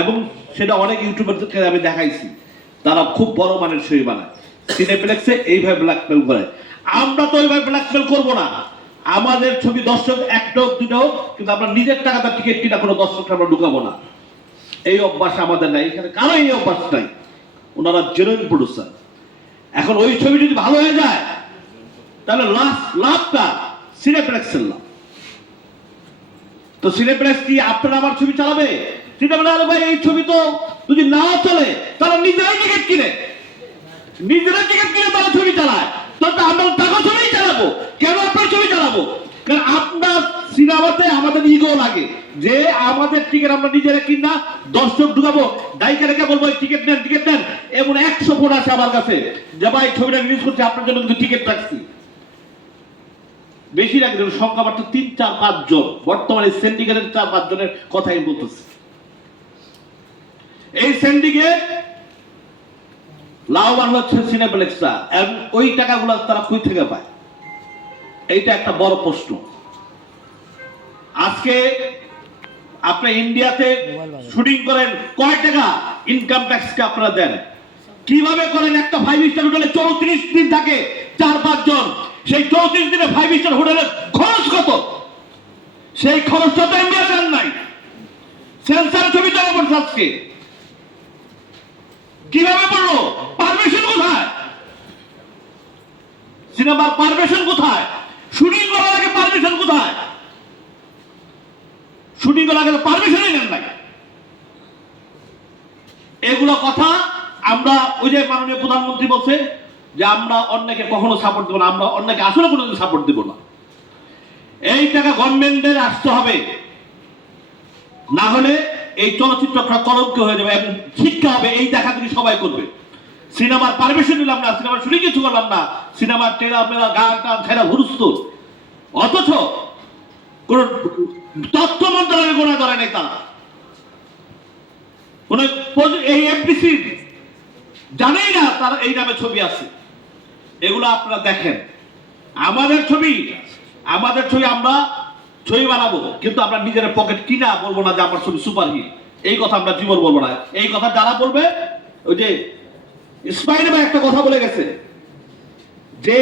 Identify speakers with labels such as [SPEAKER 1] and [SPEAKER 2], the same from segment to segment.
[SPEAKER 1] এবং সেটা অনেক ইউটিউবারদেরকে আমি দেখাইছি। তারা খুব বড় মানের ছবি বানায় সিনেপ্লেক্সে এইভাবে ব্ল্যাকমেল করে। আমরা তো ওইভাবে ব্ল্যাকমেল করব না। আমাদের ছবি দর্শক একটা হোক দুটো হোক, কিন্তু আমরা নিজের টাকাটা টিকিট কিনা কোনো দর্শককে আমরা ঢুকাবো না। এই অভ্যাস আমাদের নাই। এখানে কারও এই অভ্যাস নাই। ওনারা জেনুইন প্রডিউসার এখন ওই ছবি যদি ভালো হয়ে যায়, তাহলে লাভ লাভটা সিনেপ্লেক্সের লাভ। তো সিনেপ্লেক্স কি আপনারা আমার ছবি চালাবে? আমাদের ইগো লাগে। যে আমাদের টিকিট আমরা নিজেরা দর্শক ঢুকাবো দায়িকা রেখে বলব টিকিট নেন টিকিট নেন। এমন একশো ফোন আসে আমার কাছে, যে ভাই, ছবিটা রিলিজ করছি, আপনার জন্য টিকিট রাখছি। বেশি রাখি সংখ্যা মাত্র তিন, চার, পাঁচ জন। বর্তমানে সিন্ডিকেটের চার কথাই বলতেছি। এই সিন্ডিকেট লাভবান হচ্ছে সিনেপ্লেক্সটা এবং ওই টাকাগুলো তারা কই থেকে পায়? এইটা একটা বড় প্রশ্ন। আজকে আপনি ইন্ডিয়াতে শুটিং করেন, কয় টাকা ইনকাম ট্যাক্সকে আপনারা দেন? কীভাবে করেন? একটা ফাইভ স্টার হোটেলে চৌত্রিশ দিন থাকে, চার, পাঁচ জন। সেই চৌত্রিশ দিনে ফাইভ স্টার হোটেলের খরচ কত? সেই খরচটা ইন্ডিয়া দেন নাই। সেন্সার ছবি দেওয়া পড়ছে আজকে। কীভাবে পড়ল পারমিশন কোথায়? সিনেমার পারমিশন কোথায়? শুটিং করার আগে পারমিশন কোথায়? শুটিং করার আগে পারমিশনই নেন নাই। এগুলো কথা আমরা ওই যে মাননীয় প্রধানমন্ত্রী বলছে যে আমরা অন্যকে কখনো সাপোর্ট দেবো না, আমরা অন্যকে আসলে কোনোদিন সাপোর্ট দেবো না। এই টাকা গভর্নমেন্টের আসতে হবে। না হলে এই চলচ্চিত্রটা কলঙ্ক হয়ে যাবে এবং শিক্ষা হবে, এই দেখা দেখি সবাই করবে। সিনেমার পারমিশন নিলাম না, সিনেমার শুনে কিছু করলাম না, সিনেমার টেরা মেরা গান টান ছেড়া হুরুস্ত। অথচ কোন তথ্য মন্ত্রণালয় গোনা ধরে নেই তারা। কোন এই এফডিসি জানেই না তার এই নামে ছবি আছে। এগুলো আপনারা দেখেন। আমাদের ছবি আমাদের ছবি আমরা ছবি বানাবো, কিন্তু আমরা নিজের পকেট কিনা বলব না যে আমার ছবি সুপারহিট এই কথা আমরা জীবন বলব না। এই কথা যারা বলবে, ওই যে ইসমাইল ভাই একটা কথা বলে গেছে। যে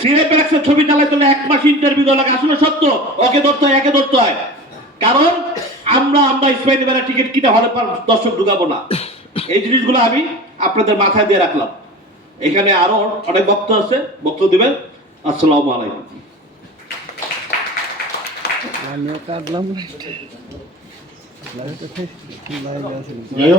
[SPEAKER 1] সিনেপ্লেক্সের ছবি চালাইতে হলে এক মাস ইন্টারভিউ দেওয়া লাগে। আসলে সত্য, ওকে ধরতে হয়, একে ধরতে হয়। কারণ আমরা আমরা ইসমাইল ভাইয়ের টিকিট কিনে হলে দর্শক ঢুকাবো না। এই জিনিসগুলো আমি আপনাদের মাথায় দিয়ে রাখলাম। এখানে আরও অনেক বক্তব্য আছে। বক্তব্য দিবেন। আসসালামু আলাইকুম।
[SPEAKER 2] আমিও কাটলাম
[SPEAKER 3] যাই